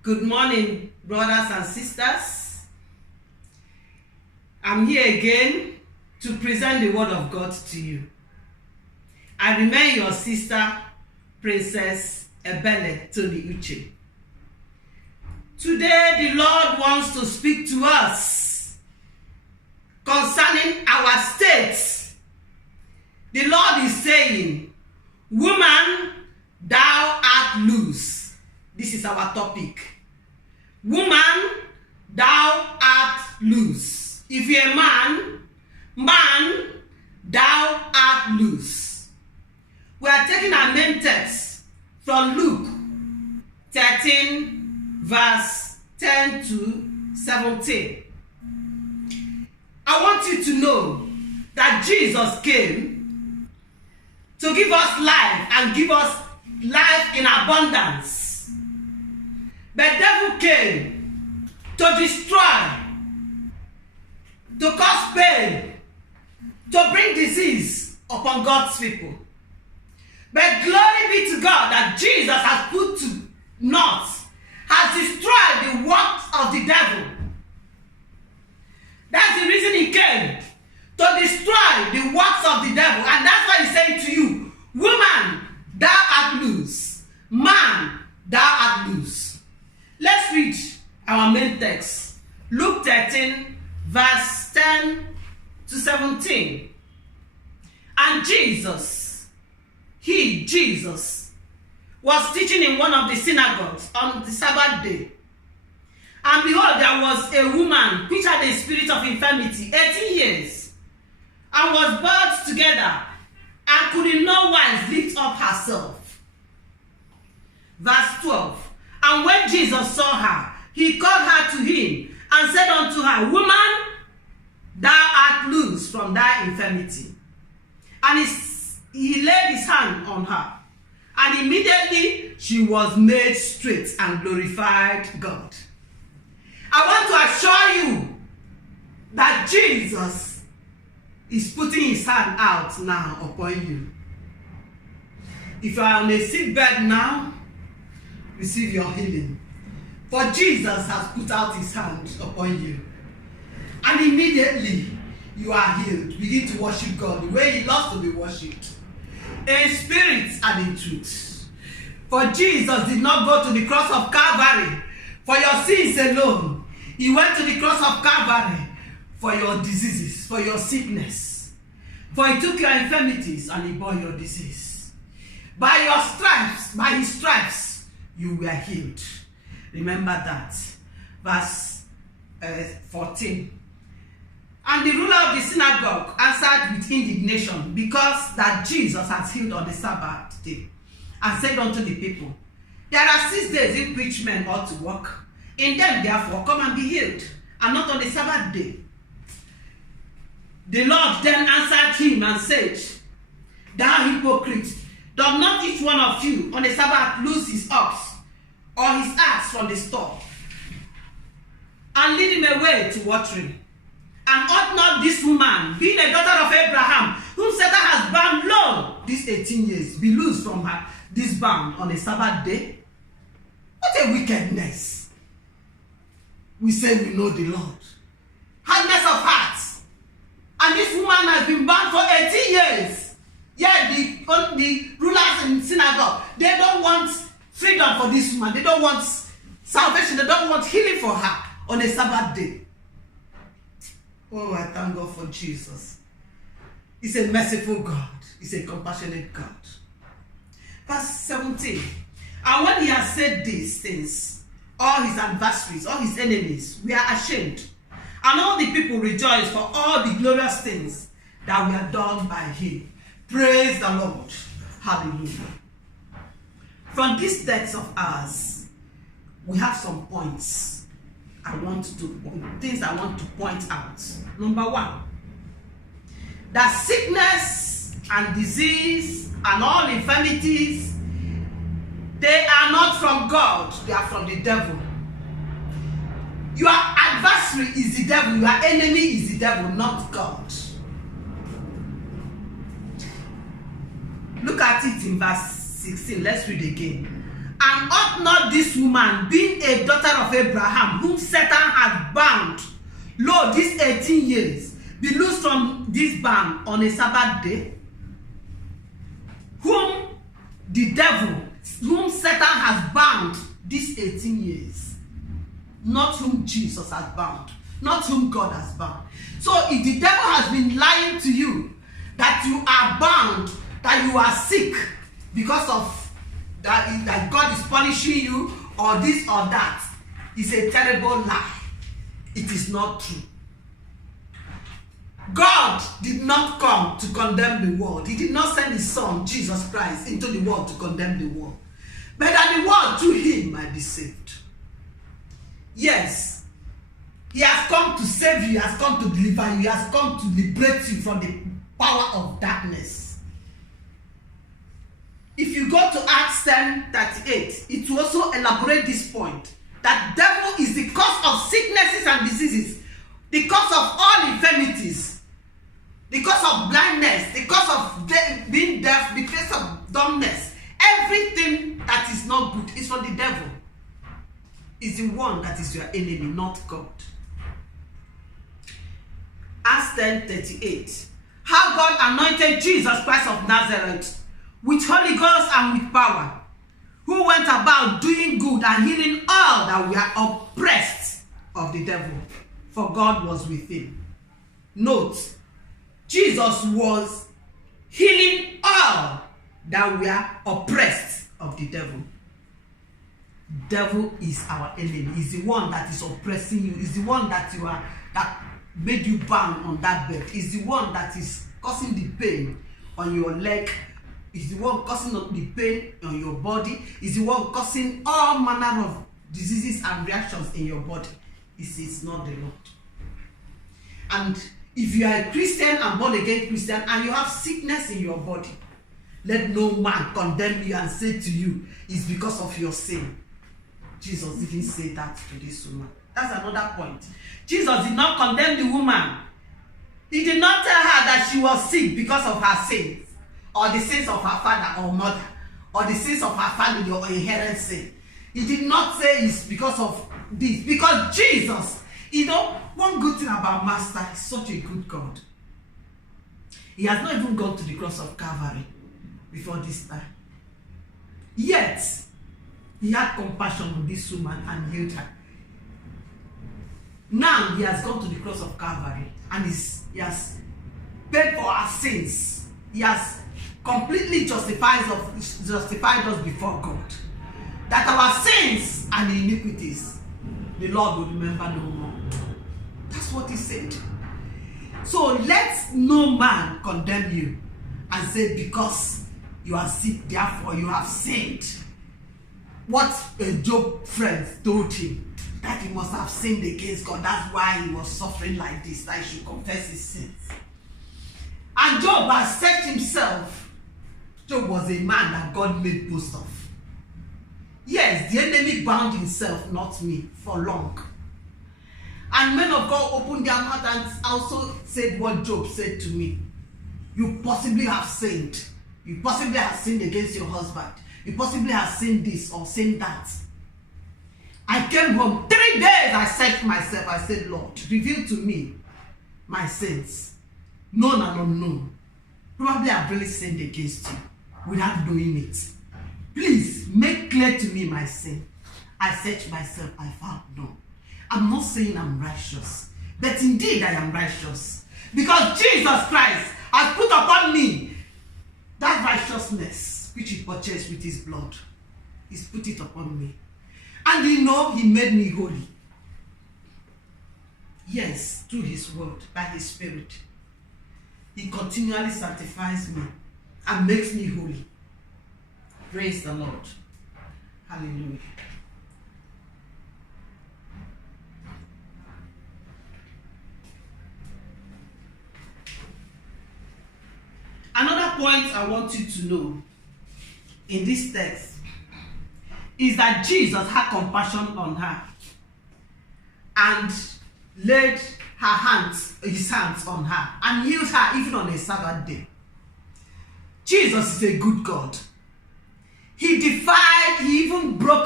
Good morning, brothers and sisters. I'm here again to present the word of God to you. I remain your sister, Princess Ebele Tony Uche. Today, the Lord wants to speak to us concerning our state. The Lord is saying, "Woman, thou art loose." This is our topic. Woman, thou art loose. If you're a man, thou art loose. We are taking our main text from Luke 13, verse 10 to 17. I want you to know that Jesus came to give us life and give us life in abundance. The devil came to destroy, to cause pain, to bring disease upon God's people. But glory be to God that Jesus has put to naught, has destroyed the works of the devil. That's the reason he came, to destroy the works of the devil. And that's why he's saying to you, woman, thou art loose. Man, thou art loose. Let's read our main text. Luke 13, verse 10 to 17. And Jesus, was teaching in one of the synagogues on the Sabbath day. And behold, there was a woman which had a spirit of infirmity 18 years, and was bound together, and could in no wise lift up herself. Verse 12. And when Jesus saw her, he called her to him, and said unto her, Woman, thou art loose from thy infirmity. And he laid his hand on her, and immediately she was made straight and glorified God. I want to assure you that Jesus is putting his hand out now upon you. If you are on a sick bed now, receive your healing. For Jesus has put out his hand upon you. And immediately you are healed. Begin to worship God the way he loves to be worshipped, in spirit and in truth. For Jesus did not go to the cross of Calvary for your sins alone. He went to the cross of Calvary for your diseases, for your sickness. For he took your infirmities and he bore your disease. By your stripes, by his stripes, you were healed. Remember that. Verse 14. And the ruler of the synagogue answered with indignation, because that Jesus has healed on the Sabbath day, and said unto the people, There are 6 days in which men ought to work. In them therefore come and be healed, and not on the Sabbath day. The Lord then answered him and said, Thou hypocrite, does not each one of you on the Sabbath loose his ox or his ass from the stall, and lead him away to watering? And ought not this woman, being a daughter of Abraham, whom Satan has bound long these 18 years, be loosed from her this bound on a Sabbath day? What a wickedness! We say we know the Lord. Hardness of heart. And this woman has been bound for 18 years. Yet the rulers in the synagogue, they don't want freedom for this woman. They don't want salvation. They don't want healing for her on a Sabbath day. Oh, I thank God for Jesus. He's a merciful God. He's a compassionate God. Verse 17. And when he has said these things, all his adversaries, all his enemies, we are ashamed. And all the people rejoice for all the glorious things that were done by him. Praise the Lord. Hallelujah. From this text of ours, we have some points. Things I want to point out. Number 1, that sickness and disease and all infirmities, they are not from God, they are from the devil. Your adversary is the devil, your enemy is the devil, not God. Look at it in verse 16. Let's read again. And And ought not this woman, being a daughter of Abraham, whom Satan had bound, lo, these 18 years, be loosed from this band on a Sabbath day? Whom Satan has bound these 18 years, not whom Jesus has bound, not whom God has bound. So if the devil has been lying to you that you are bound, that you are sick because of that God is punishing you or this or that, it's a terrible lie. It is not true. God did not come to condemn the world. He did not send his son, Jesus Christ, into the world to condemn the world, but that the world through him might be saved. Yes, he has come to save you, he has come to deliver you, he has come to liberate you from the power of darkness. If you go to Acts 10:38, it will also elaborate this point, that devil is the cause of sicknesses and diseases, the cause of all infirmities, the cause of blindness, the cause of being deaf, the cause of dumbness. Everything that is not good is from the devil. Is the one that is your enemy, not God. Acts 10:38. How God anointed Jesus Christ of Nazareth with Holy Ghost and with power, who went about doing good and healing all that were oppressed of the devil, for God was with him. Note, Jesus was healing all that were oppressed of the devil. Devil is our enemy. He's the one that is oppressing you. He's the one that made you bound on that bed. He's the one that is causing the pain on your leg. He's the one causing the pain on your body. He's the one causing all manner of diseases and reactions in your body. It's not the Lord. And if you are a Christian and born again Christian and you have sickness in your body, let no man condemn you and say to you, it's because of your sin. Jesus didn't say that to this woman. That's another point. Jesus did not condemn the woman. He did not tell her that she was sick because of her sins, or the sins of her father or mother, or the sins of her family or inherent sin. He did not say it's because of this. Because Jesus, one good thing about Master, is such a good God. He has not even gone to the cross of Calvary before this time. Yet, he had compassion on this woman and healed her. Now, he has gone to the cross of Calvary and he has paid for our sins. He has completely justified us before God. That our sins and iniquities, the Lord will remember no more. That's what he said. So let no man condemn you and say, because you are sick, therefore you have sinned. What Job friends told him, that he must have sinned against God. That's why he was suffering like this, that he should confess his sins. And Job has said himself, Job was a man that God made boast of. Yes, the enemy bound himself, not me, for long. And men of God opened their mouth and also said what Job said to me. You possibly have sinned. You possibly have sinned against your husband. You possibly have sinned this or sinned that. I came home 3 days. I said to myself, I said, Lord, reveal to me my sins, known and unknown. Probably I've really sinned against you without knowing it. Please make clear to me my sin. I said to myself, I found no. I'm not saying I'm righteous, but indeed I am righteous. Because Jesus Christ has put upon me that righteousness which he purchased with his blood. He's put it upon me. And he made me holy. Yes, through his word, by his spirit. He continually sanctifies me and makes me holy. Praise the Lord. Hallelujah. Another point I want you to know in this text is that Jesus had compassion on her and laid his hands on her and healed her even on a Sabbath day. Jesus is a good God. He even broke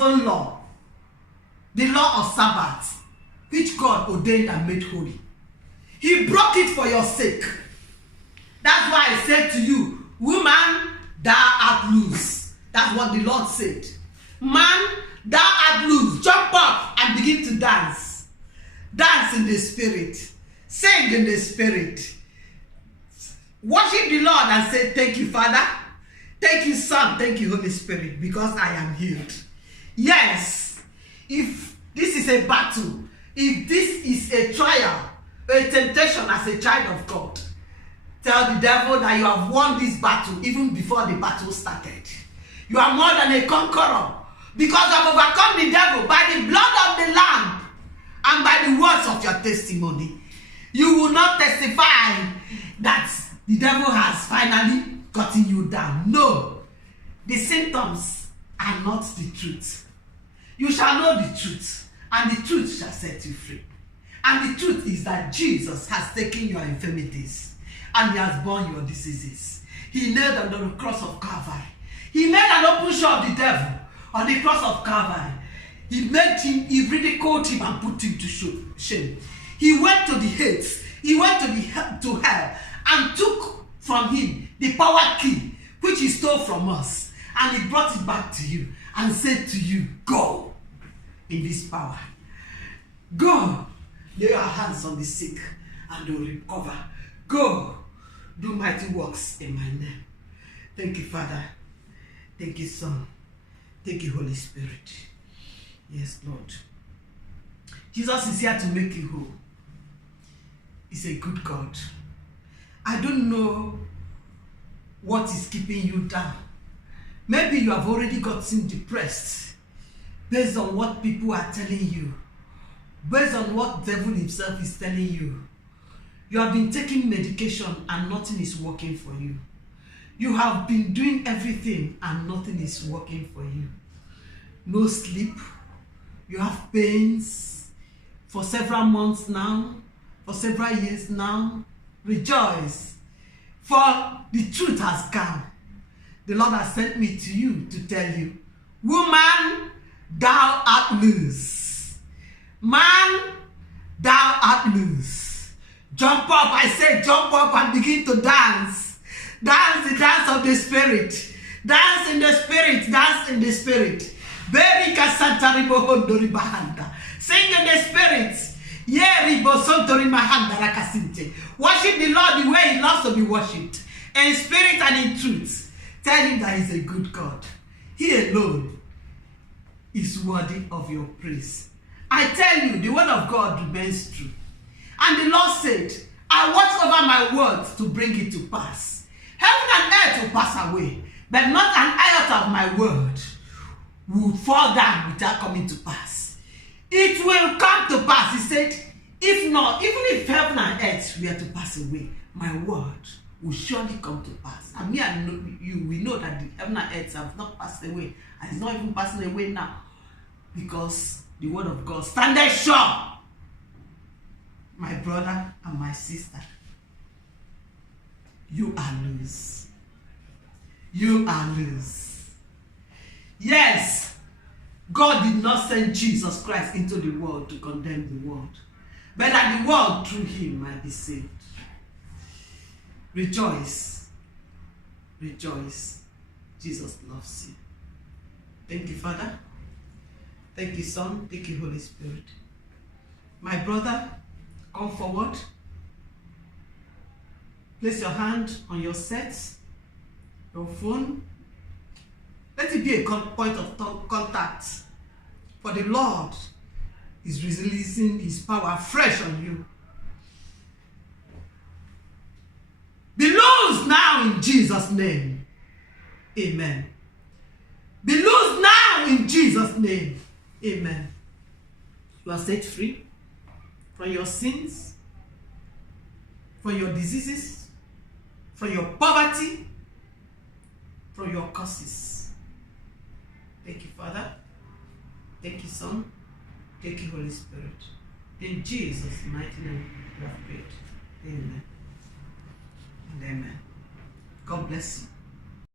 own law, the law of Sabbath, which God ordained and made holy. He broke it for your sake. That's why I said to you, woman, thou art loose. That's what the Lord said. Man, thou art loose. Jump up and begin to dance. Dance in the spirit. Sing in the spirit. Worship the Lord and say, thank you, Father. Thank you, Son. Thank you, Holy Spirit, because I am healed. Yes, if this is a battle, if this is a trial, a temptation as a child of God, tell the devil that you have won this battle even before the battle started. You are more than a conqueror because you have overcome the devil by the blood of the Lamb and by the words of your testimony. You will not testify that the devil has finally gotten you down. No, the symptoms are not the truth. You shall know the truth, and the truth shall set you free. And the truth is that Jesus has taken your infirmities and he has borne your diseases. He nailed them on the cross of Calvary. He made an open show of the devil on the cross of Calvary. He made him, he ridiculed him and put him to shame. He went to the Hades, he went to hell and took from him the power key which he stole from us, and he brought it back to you and said to you, go in this power. Go, lay your hands on the sick and they will recover. Go, do mighty works in my name. Thank you, Father. Thank you, Son. Thank you, Holy Spirit. Yes, Lord. Jesus is here to make you whole. He's a good God. I don't know what is keeping you down. Maybe you have already gotten depressed based on what people are telling you, based on what the devil himself is telling you. You have been taking medication and nothing is working for you. You have been doing everything and nothing is working for you. No sleep. You have pains for several months now, for several years now. Rejoice, for the truth has come. The Lord has sent me to you to tell you, woman, thou art loose. Man, thou art loose. Jump up, I say jump up and begin to dance. Dance the dance of the Spirit. Dance in the Spirit, dance in the Spirit. Sing in the Spirit. Worship the Lord the way he loves to be worshipped, in spirit and in truth. Tell him that he's a good God. He alone is worthy of your praise. I tell you, the word of God remains true. And the Lord said, I watch over my words to bring it to pass. Heaven and earth will pass away, but not an iota of my word will fall down without coming to pass. It will come to pass. He said, if not, even if heaven and earth were to pass away, my word will surely come to pass. And me and you, we know that the heaven and earth have not passed away, and it's not even passing away now, because the word of God standeth sure. My brother and my sister, you are loose. You are loose. Yes, God did not send Jesus Christ into the world to condemn the world, but that the world through him might be saved. Rejoice. Rejoice. Jesus loves you. Thank you, Father. Thank you, Son. Thank you, Holy Spirit. My brother, come forward. Place your hand on your set, your phone. Let it be a point of contact. For the Lord is releasing his power fresh on you. Be loose now in Jesus' name. Amen. Be loose now in Jesus' name. Amen. You are set free from your sins, from your diseases, from your poverty, from your curses. Thank you, Father. Thank you, Son. Thank you, Holy Spirit. In Jesus' mighty name, we have prayed. Amen. And amen. God bless you.